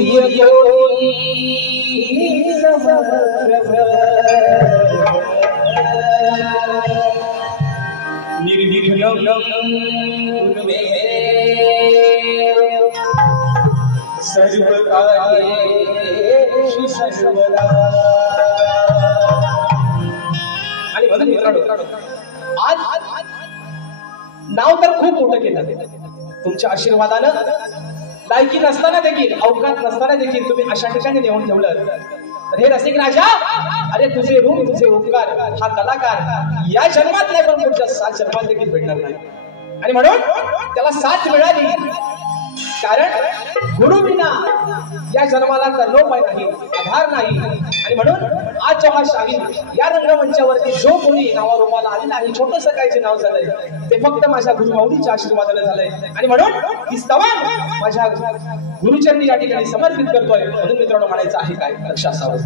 सूर्य कोणी समप्रभ निर्विघ्नं मे सर्वकार्येषु सर्वदा। आणि म्हणून मित्रांनो आज नाव तर खूप मोठं केलं तुमच्या आशीर्वादानं, लायकी नसताना देखील, अवकाश नसताना देखील तुम्ही अशा ठिकाणी नेऊन ठेवलं। तर हे रसिक राजा, अरे तुझे रूप तुझे उपकार, हा कलाकार या जन्मात नाही पण पुढच्या 7 जन्मात देखील भेटणार नाही। आणि म्हणून त्याला साथ मिळाली, कारण गुरु विना या जन्माला तल्लोपाय नाही, आधार नाही। आणि म्हणून आज जो हा शाहीर या रंगमंचावरती जो कोणी नावारूपाला आलेला आहे, छोटंसं कायचे नाव झालंय ते फक्त माझ्या गुरुमाऊलीच्या आशीर्वादाने झालंय। आणि म्हणून ही स्तवन माझ्या गुरुचरणी या ठिकाणी समर्पित करतोय। म्हणून मित्रांनो म्हणायचं आहे काय, लक्ष असावं।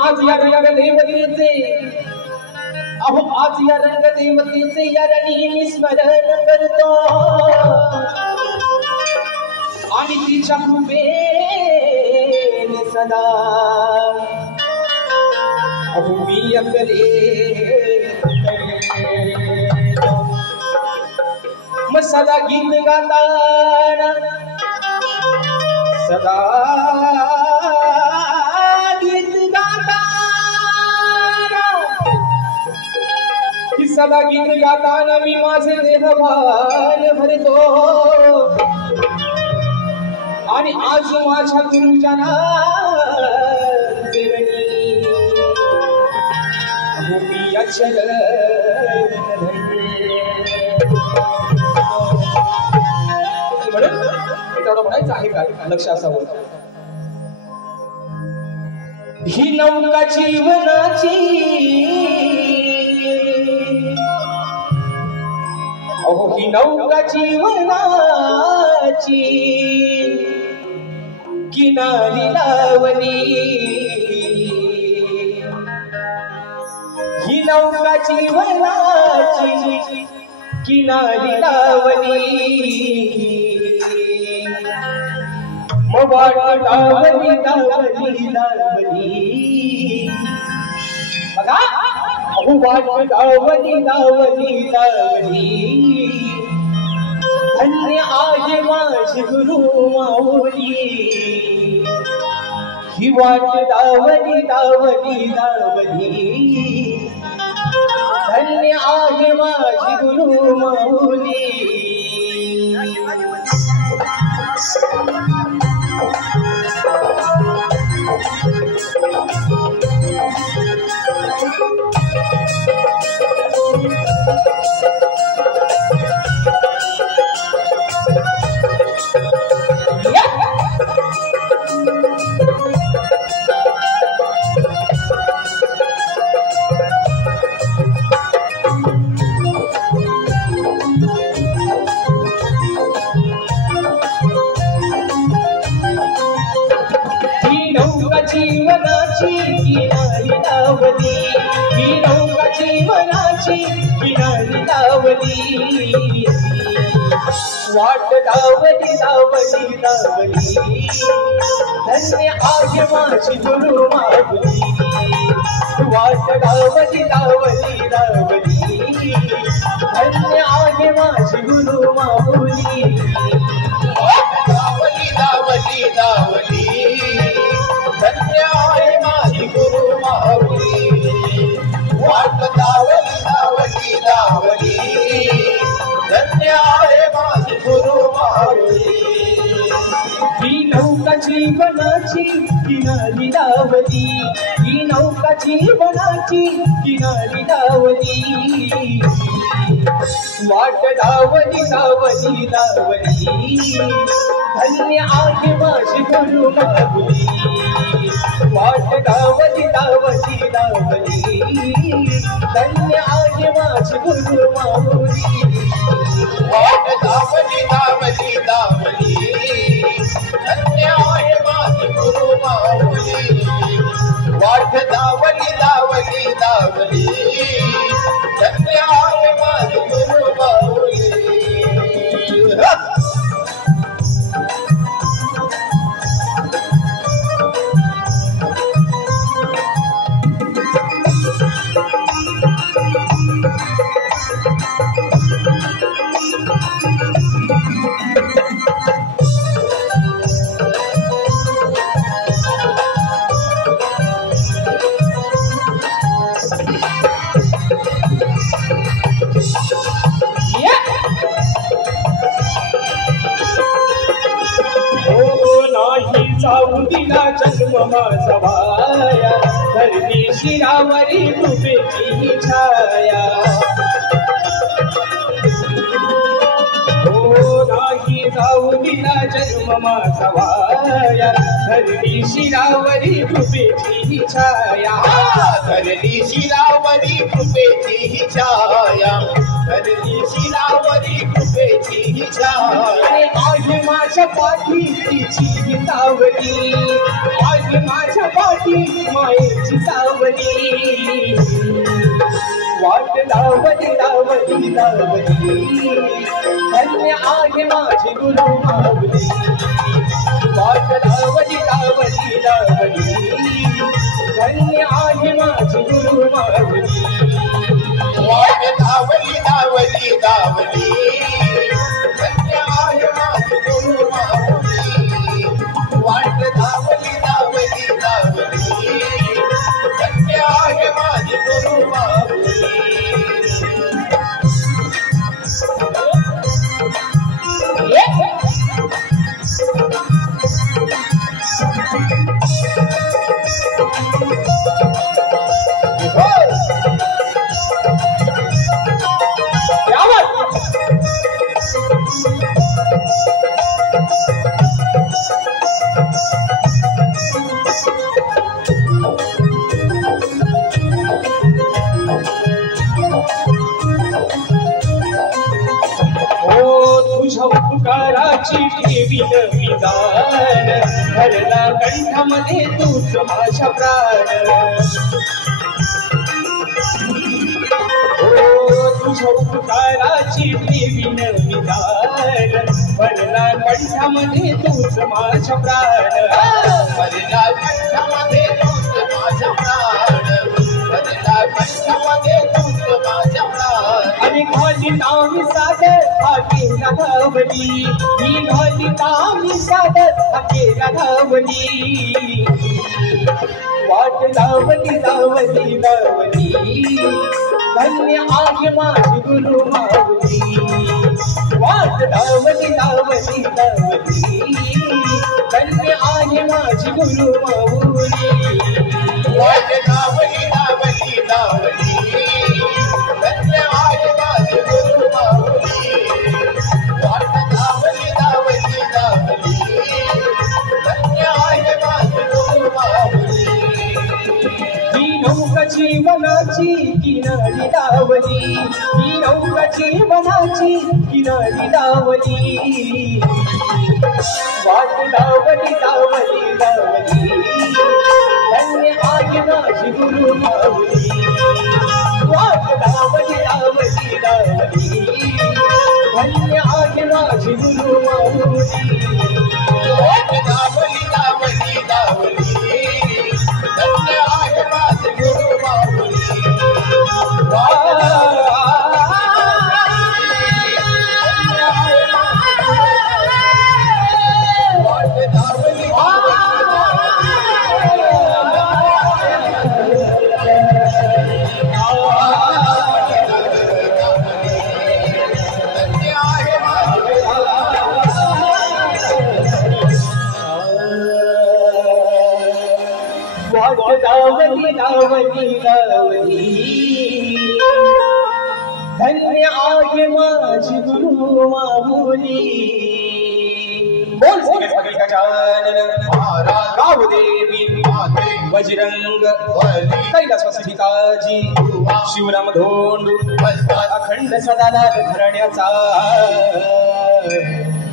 आज या रंगदेवतेचे, अहो आज या रंगदेवतेचे या रणी मी स्मरण करतो आणि तिच्या कृपेने सदा अहो मी अकले मग सदा गीत गाताना, सदा सदा गीत गाताना मी माझे देहभान भरतो आणि आज माझ्या गुरुजना मी अक्षर म्हणून तेवढं म्हणायचं आहे का, लक्ष असावं। ही नौका जीवनाची अहो ही नौका जीवनाची किनारी लावली, ही नौका जीवनाची किनारी लावली मग वाट लावली लावली लावली बघा, वाट लावली लावली लावली धन्य आहे माझी गुरु माऊली, ही वाट लावली लावली लावली धन्य आहे माझी गुरु माऊली। जीवनाची किनारी लावली, ही नौका जीवनाची किनारी लावली वाट लावली लावली लावली धन्य आहे माझी गुरु माऊली। वाट दावली दावली दावली धन्य आहे माझी गुरु माऊली दावली दावली दावली धन्य आहे माझी गुरु माऊली वाट दावली दावली दावली धन्य आहे माझी गुरु माऊली ही नौका जीवनाची किनारी दावली ही नौका जीवनाची किनारी दावली वाट दावली दावली दावली धन्य आहे माझी गुरु माऊली वाट दावली दावली दावली धन्य आहे माझी गुरु माऊली वाट दावली दावली दावली धन्य आहे माझी गुरु माऊली वाट दावली दावली दावली धन्य आहे माझी गुरु माऊली जाऊ दिला जन्म माझा वाया धरणी शिरावरी कृपेची छाया हो नाही जाऊ दिला जन्म माझा वाया धरणी शिरावरी कृपेची छाया धरणी शिरावरी कृपेची छाया धरणी शिरावरी कृपेची छाया आहे माझ्या पाठी तिची सावली आहे माझ्या पाठी मायेची सावली वाट दावली दावली दावली धन्य आहे माझी गुरु माऊली वाट दावली दावली दावली धन्य आहे माझी गुरु माऊली वाट दावली दावली दावली धन्य आहे माझी गुरु माऊली वाट दावली दावली दावली धन्य आहे माझी गुरु माऊली उपकाराची ठेवीन विधान भरला कंठामध्ये तूच माझ्या प्राण हो तुझ्या उपकाराची ठेवीन विधान भरला कंठामध्ये तूच माझ्या प्राण भरला कंठामध्ये तूच माझ्या प्राण भरला कंठामध्ये तूच माझ्या प्राण आणि घाली नावी सादर हाकेला धावली मी घाली नावी सादर हाकेला धावली वाट दावली दावली दावली धन्य आहे माझी गुरु माऊली वाट दावली दावली दावली धन्य आहे माझी गुरु माऊली वाट दावली दावली दावली धन्य आहे माझी गुरु माऊली वाट दावली दावली दावली धन्य आहे माझी गुरु माऊली ही नौका जीवनाची किनारी दावली ही नौका जीवनाची किनारी दावली वाट दावली दावली दावली धन्य आहे माझी गुरु माऊली वाट दावली दावली दावली धन्य आहे माझी गुरु माऊली वाट दावली दावली दावली धन्य आहे माझी गुरु माऊली दावली दावली दावली धन्य आहे माझी गुरु माऊली बोल श्री गजानन महाराज गावदेवी माते बजरंग बली कैलासवासी भिकाजी शिवराम धोंडू बसतात अखंड सदानाथ घराण्याचा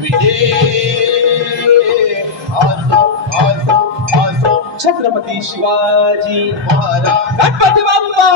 विजय आसो आसो आसो छत्रपती शिवाजी महाराज गणपती बाप्पा